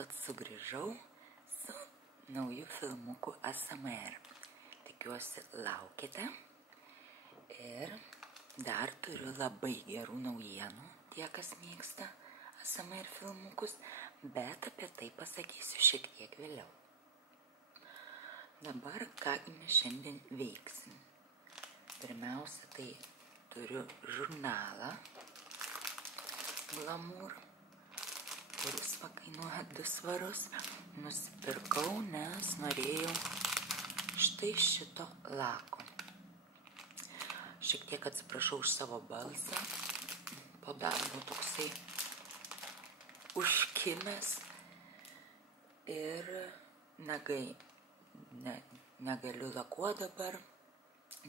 kad sugrįžau su nauju filmuku ASMR. Tikiuosi laukite. Ir dar turiu labai gerų naujienų, tie, kas mėgsta ASMR filmukus, bet apie tai pasakysiu šiek tiek vėliau. Dabar kągi mes šiandien veiksim. Pirmiausia, tai turiu žurnalą Glamour, kuris pakainuoja 2 svarus. Nusipirkau, nes norėjau štai šito lako. Šiek tiek atsiprašau už savo balsą. Po darbo toksai užkimęs ir nagai. Negaliu lakuoti dabar,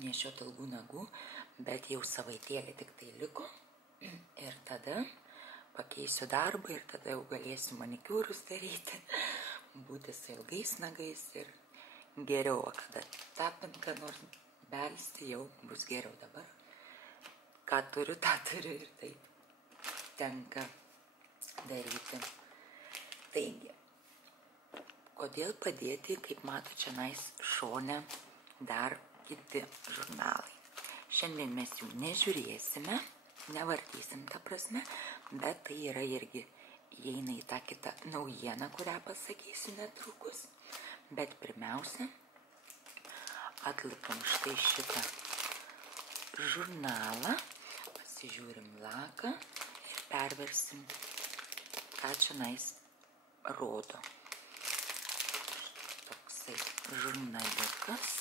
nešioti ilgų nagų, bet jau savaitėlį tik tai liko. Ir tada pakeisiu darbą ir tada jau galėsiu manikiūrus daryti, būti su ilgais nagais ir geriau, kada tapint, ką nors belsti, jau bus geriau dabar. Ką turiu, tą turiu ir taip tenka daryti. Taigi, kodėl padėti, kaip mato čia šone, dar kiti žurnalai. Šiandien mes jų nežiūrėsime, nevartysim tą prasme, bet tai yra irgi įeina į tą kitą naujieną, kurią pasakysiu netrukus. Bet pirmiausia, atlipam štai šitą žurnalą, pasižiūrim laką ir perversim, ką čia rodo. Toksai žurnaliukas.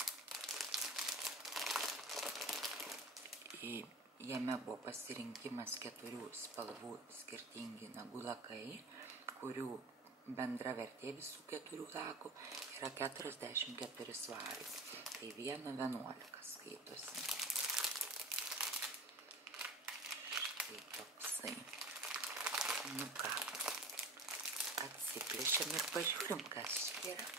Jame buvo pasirinkimas 4 spalvų skirtingi nagų lakai, kurių bendra vertė visų 4 lakų yra 44 svarai. Tai 1,11 skaitosi. Štai toksai. Nu ką, atsiplėšiam ir pažiūrim, kas čia yra.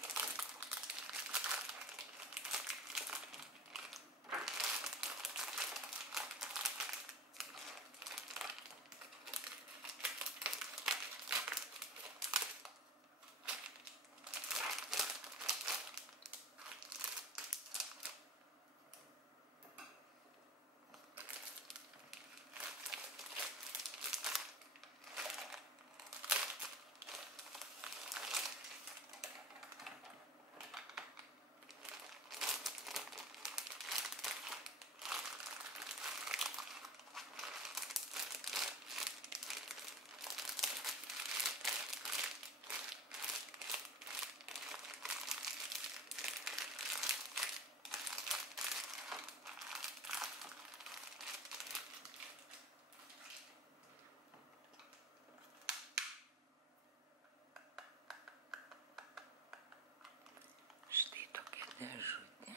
Dėžutė.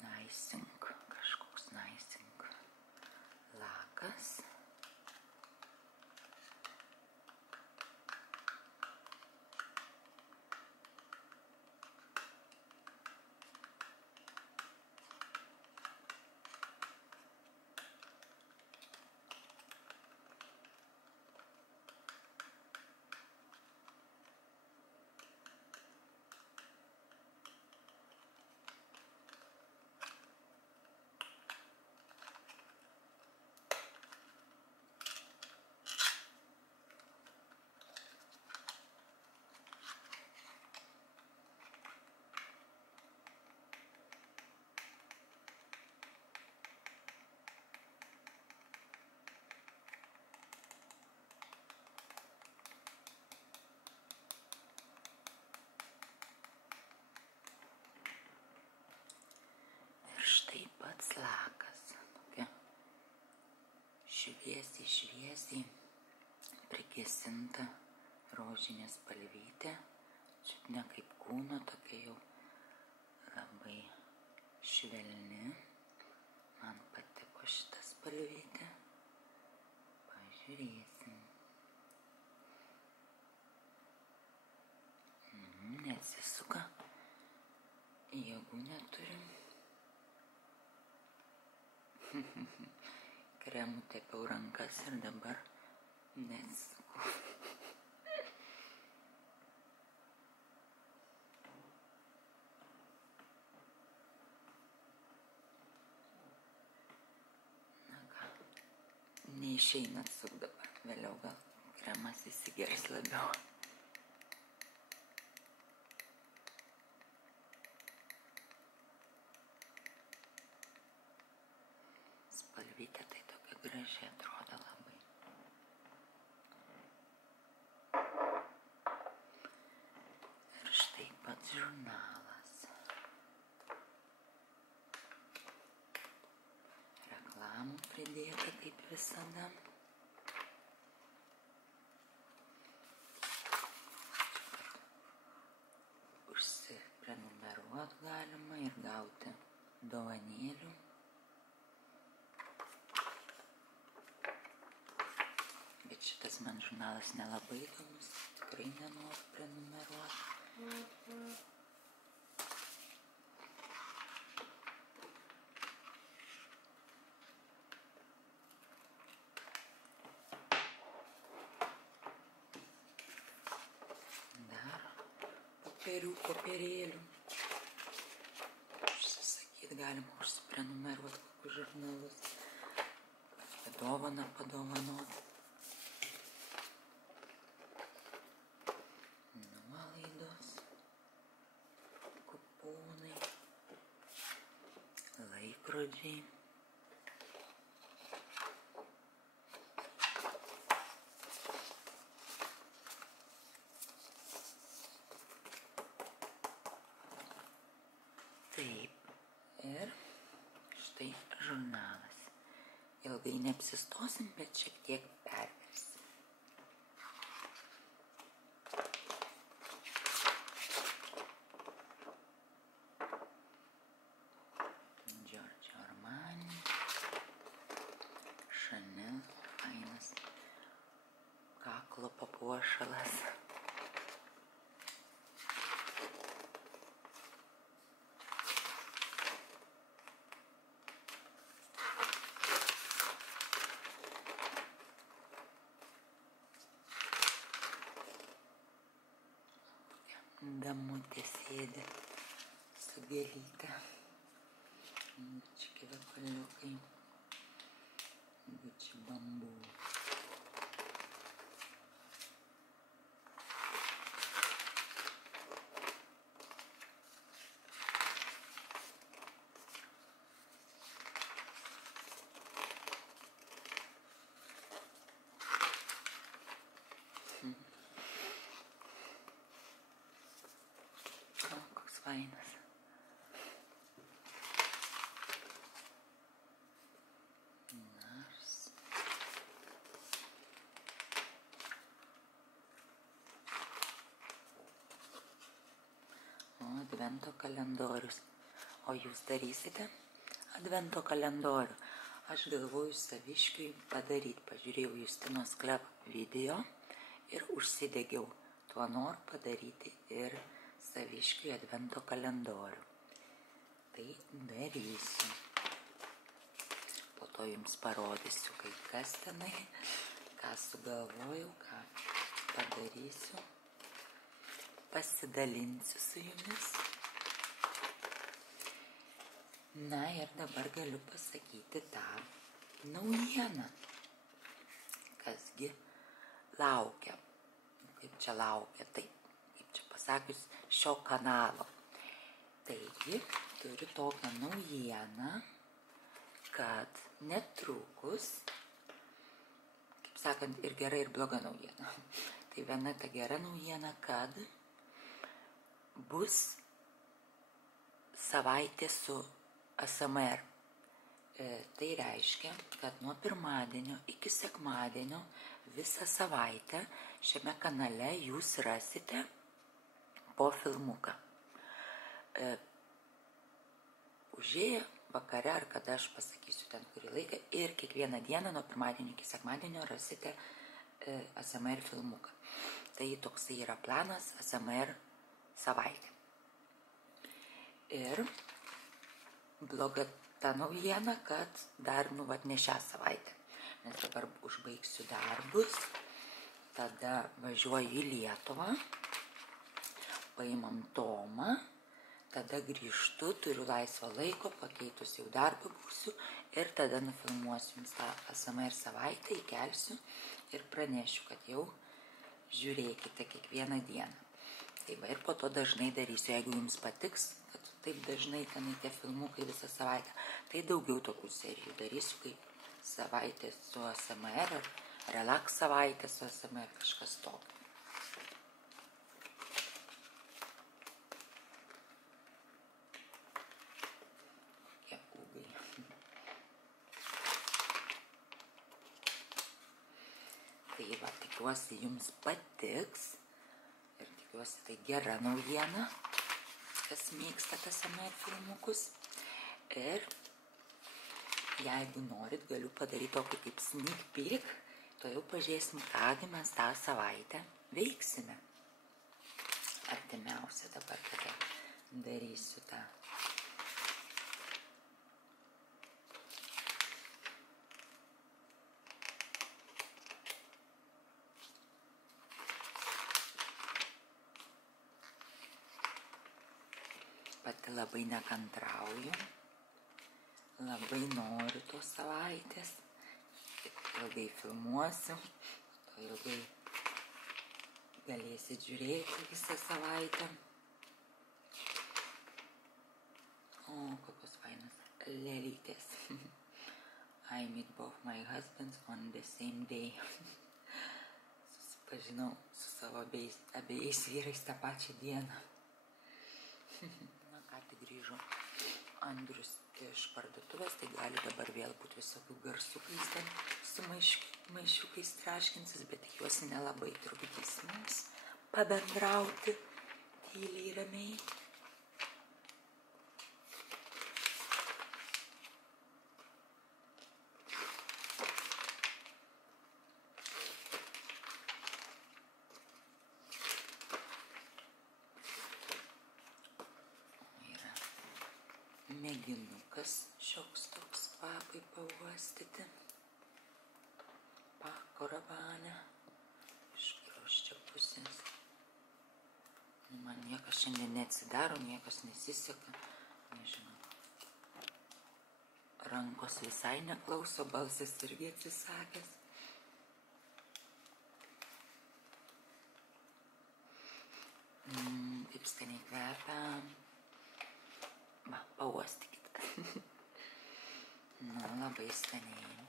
Naisink, kažkoks naisink lakas. Štai pats lakas, tokia šviesiai prigesinta rožinė spalvytė, šiaip ne kaip kūno, tokia jau labai švelni. Man patiko šitą spalvytę. Pažiūrėsim. Nesisuka, jėgų neturim. Kremu tepiau rankas ir dabar nesisuku. neišeina atsuk dabar, vėliau gal kremas įsigeris labiau. Spalvytė tai tokia graži atrodo labai. Ir štai pats žurnalas. Reklamų pridėta kaip visada. Užsiprenumeruot galima ir gauti dovanėlių. Bet šitas man žurnalas nelabai įdomus, tikrai nenoriu prenumeruoti. Dar popierėlių. Užsisakyt galima, užsiprenumeruoti kokius žurnalus. Dovaną padovanot. Nuolaidos, kuponai, laikrodžiai. Taip, ir štai žurnalas. Ilgai neapsistosim, bet šiek tiek perversim. Giorgio Armani, Chanel, fainas kaklo papuošalas. Damutė sėdi su gėlyte. Čia kvepaliukai. Gucci bambu. Koks fainas. Nars. O, advento kalendorius. O jūs darysite advento kalendorių? Aš galvoju Saviškiui padaryti. Pažiūrėjau Justinos Klep video ir užsidegiau. Tuo noriu padaryti ir Saviškiui advento kalendorių. Tai darysiu. Po to jums parodysiu, kai kas tenai, ką sugalvojau, ką padarysiu. Pasidalinsiu su jumis. Na ir dabar galiu pasakyti tą naujieną. Kasgi laukia. Kaip čia laukia, taip. Pasakius šio kanalo. Taigi, turiu tokią naujieną, kad netrukus, kaip sakant, ir gera, ir bloga naujiena. Tai viena ta gera naujiena, kad bus savaitė su ASMR. Tai reiškia, kad nuo pirmadienio iki sekmadienio visą savaitę šiame kanale jūs rasite po filmuką. Užėję vakare, ar kada aš pasakysiu ten kurį laiką, ir kiekvieną dieną nuo pirmadienio iki sekmadienio rasite ASMR filmuką. Tai toksai yra planas ASMR savaitė. Ir bloga ta naujiena, kad dar, ne šią savaitę. Nes dabar užbaigsiu darbus, tada važiuoju į Lietuvą, paimam Tomą, tada grįžtu, turiu laisvo laiko, pakeitus jau darbą būsiu ir tada nufilmuosiu jums tą ASMR savaitę, įkelsiu ir pranešiu, kad jau žiūrėkite kiekvieną dieną. Tai va, ir po to dažnai darysiu, jeigu jums patiks, kad taip dažnai tenai tie filmukai visą savaitę, tai daugiau tokių serijų darysiu, kaip savaitė su ASMR, ar relaks savaitė su ASMR, kažkas tokio. Kiek ūgai. Tai va, tikiuosi jums patiks. Ir tikiuosi, tai gera naujiena, kas mėgsta ASMR filmukus. Ir jeigu norit, galiu padaryti tokį kaip sneak peek, to jau pažiūrėsim, kągi mes tą savaitę veiksime. Artimiausia dabar tada darysiu tą. Pati labai nekantrauju. Labai noriu tos savaitės, ilgai filmuosiu, to ilgai galėsit žiūrėti visą savaitę. O, kokios fainos lėlytės. I meet both my husbands on the same day. Susipažinau su savo abiejais vyrais tą pačią dieną. Na, ką tik grįžo Andrius iš parduotuvės, tai gali dabar vėl būti visokių garsukais ten su maišiukais traškinsis, bet tikiuosi nelabai trukdys mums pabendrauti tyliai ramiai. Mėginukas šioks toks kvapai pauostyti. Pako Rabanne iš kurios čia pusės. Man niekas šiandien neatsidaro, niekas nesiseka. Nežinau. Rankos visai neklauso, balsas irgi atsisakęs. Kaip skaniai kvepia. Va, pauostykit. Nu, labai skaniai.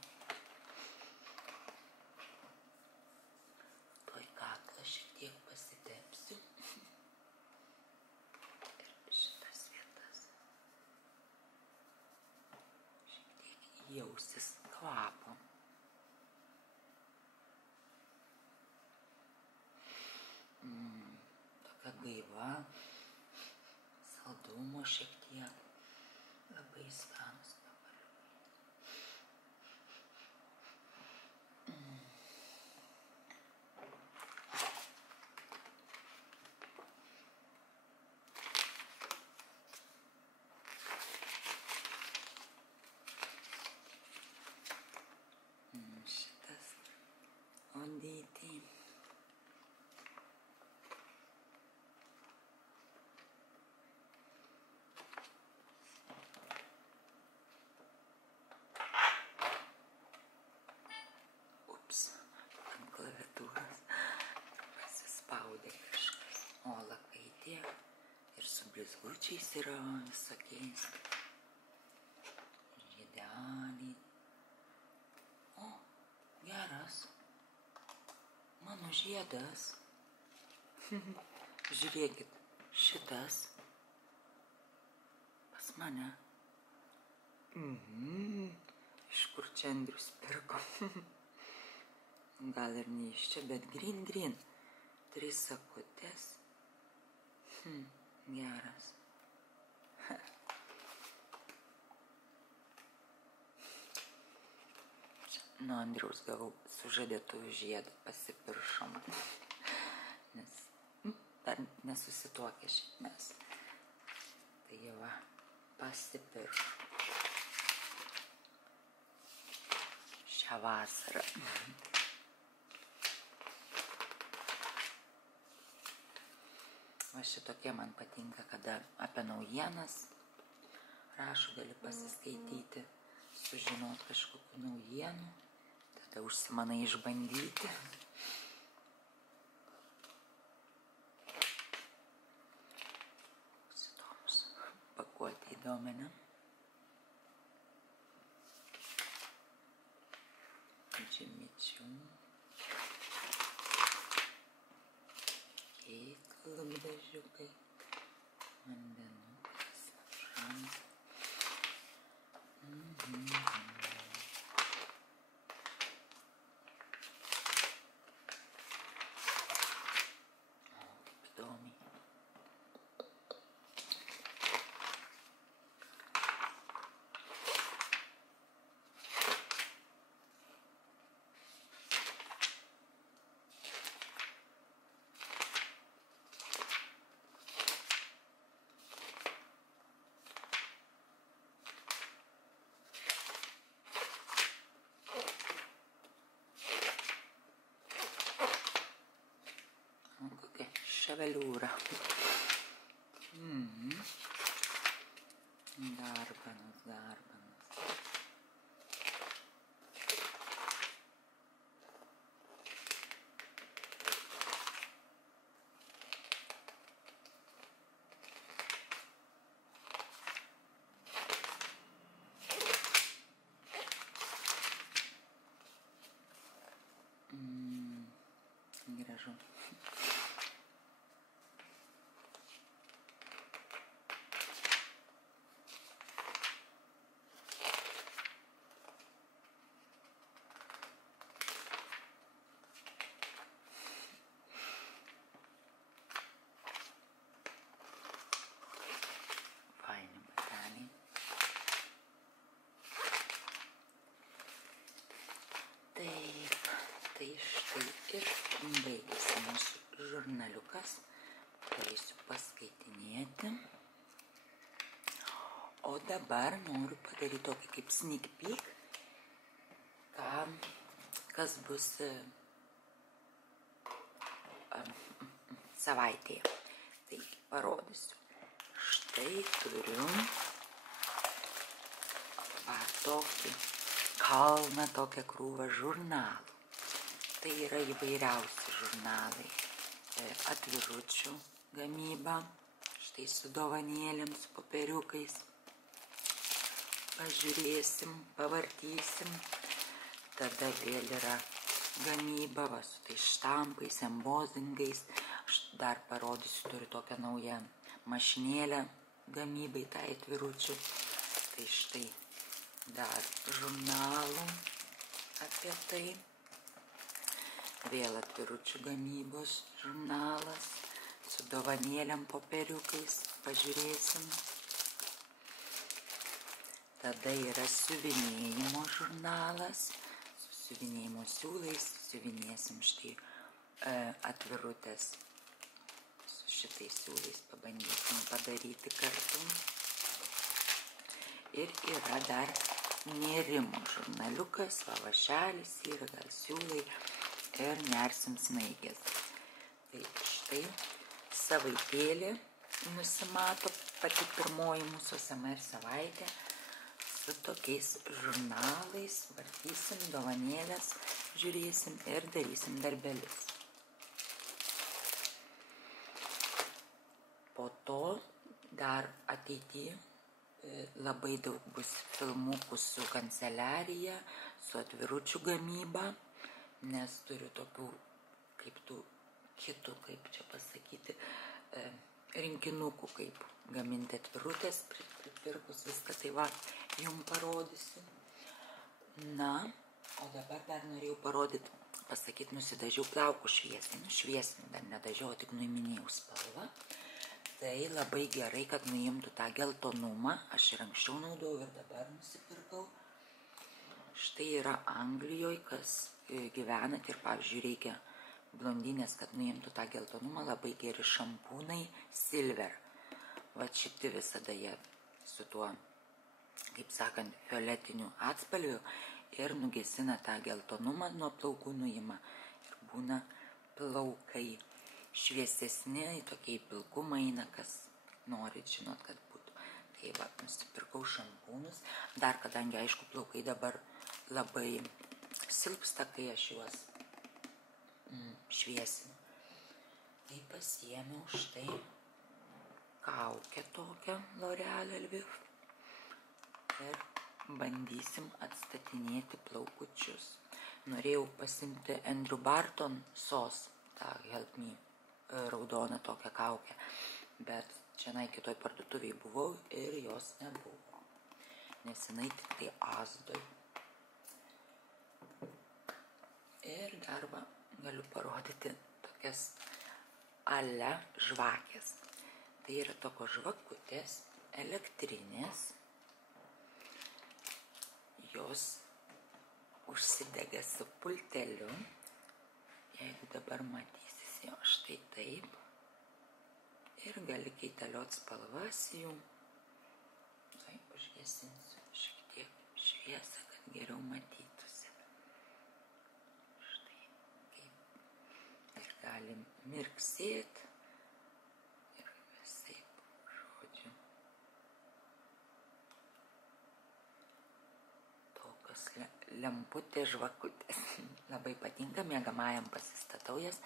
Tuoj kaklą šiek tiek pasitepsiu. Ir šitas vietas. Šiek tiek jausis kvapo. Tokia gaiva. Saldumo šiek tiek, labai skanus kvapaliukai. Šitas odyti. Ant klaviatūros pasispaudė kažkas. O lakaitė ir su blizgučiais yra visokiais. Žiedeliai. O, geras. Mano žiedas. Žiūrėkit, šitas pas mane. Iš kur čia Andrius pirko? Gal ir ne iš čia, bet green. 3 sakutės. Geras. Nuo Andriaus gavau sužadėtuvių žiedą, pasipiršo man. Nes dar nesusituokę šiaip mes. Tai jau va, pasipiršo. Šią vasarą. Va šitokie man patinka, kada apie naujienas rašo, gali pasiskaityti, sužinot kažkokių naujienų, tada užsimanai išbandyti. Įdomus, pakuoti įdomi, ne? Džimičių. Lūpdažiukai, vandenukas, šampūnas. Kaip įdomiai. Kokia ševeliūra. Darbanas. Gražu. Faini bateliai. Taip, tai štai ir baigėsi mūsų žurnaliukas. Galėsiu paskaitinėti. O dabar noriu padaryti tokį kaip sneak peek, kas bus savaitėje. Tai parodysiu. Štai turiu tokį kalną, tokią krūvą žurnalų. Tai yra įvairiausi žurnalai. Atviručių gamyba, štai su dovanėlėm, su popieriukais. Pažiūrėsim, pavartysim. Tada vėl yra gamyba, va, su tais štampais, embozingais. Aš dar parodysiu, turiu tokią naują mašinėlę gamybai, tai atviručių. Tai štai dar žurnalų apie tai. Vėl atviručių gamybos žurnalas su dovanėlėm popieriukais. Pažiūrėsim. Tada yra siuvinėjimo žurnalas su siuvinėjimo siūlais. Siuvinėsim štai atvirutės su šitais siūlais. Pabandysim padaryti kartu. Ir yra dar nėrimo žurnaliukas, vašelis yra, gal siūlai ir nersim snaigės. Tai štai savaitėlė nusimato, pati pirmoji mūsų SMR savaitė, su tokiais žurnalais, vartysim dovanėlės, žiūrėsim ir darysim darbelius. Po to dar ateityje labai daug bus filmukų su kanceliarija, su atviručių gamyba, nes turiu tokių, kaip tų kitų, kaip čia pasakyti, rinkinukų, kaip gaminti atvirutės, pripirkus viską, tai va, jums parodysiu. Na, o dabar dar norėjau parodyti, pasakyti, nusidažiau plaukus šviesiai, šviesiai, dar nedažiau, tik nuiminėjau spalvą. Tai labai gerai, kad nuimtų tą geltonumą, aš ir anksčiau naudojau ir dabar nusipirkau. Štai yra Anglijoje, kas gyvenat ir, pavyzdžiui, reikia blondinės, kad nuimtų tą geltonumą, labai geri šampūnai Silver. Va šiti visada jie su tuo, kaip sakant, violetiniu atspalviu ir nugesina tą geltonumą, nuo plaukų nuima ir būna plaukai. šviesesni, tokie pilkumai eina, kas norit, žinot, kad būtų. Tai va, nusipirkau šampūnus. Dar kadangi, aišku, plaukai dabar labai silpsta, kai aš juos šviesinu. Tai pasiėmiau štai kaukę tokią L'Oreal Lviv ir bandysim atstatinėti plaukučius. Norėjau pasimti Andrew Barton sos, tą Help Me raudoną tokią kaukę, bet čianai kitoj parduotuvėj buvau ir jos nebuvo, nes jinai tik tai Asdoj. Ir dar va, galiu parodyti tokias ale žvakės. Tai yra tokios žvakutės, elektrinės, jos užsidega su pulteliu, jeigu dabar matysis jo štai taip, ir gali kaitaliot spalvas jų. Tai užgesinsiu šiek tiek šviesą, kad geriau matytųsi. Štai kaip. Ir gali mirksėti. Ir visaip, žodžiu. Tokios lemputės, žvakutės. Labai patinka, miegamajam pasistatau jas.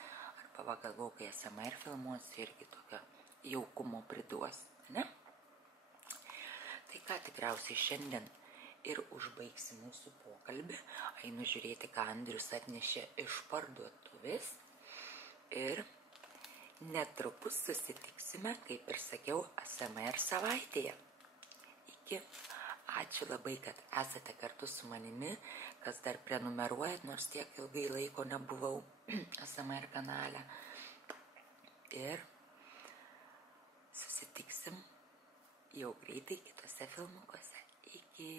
Arba pagalvau, kai ASMR filmuosiu, irgi tokio jaukumo priduos, ne? Tai ką, tikriausiai šiandien ir užbaigsi mūsų pokalbį. Einu žiūrėti, ką Andrius atnešė iš parduotuvės. Ir netrukus susitiksime, kaip ir sakiau, ASMR savaitėje. Iki. Ačiū labai, kad esate kartu su manimi, kas dar prenumeruojat, nors tiek ilgai laiko nebuvau ASMR kanale. Ir susitiksim jau greitai kitose filmukuose. Iki.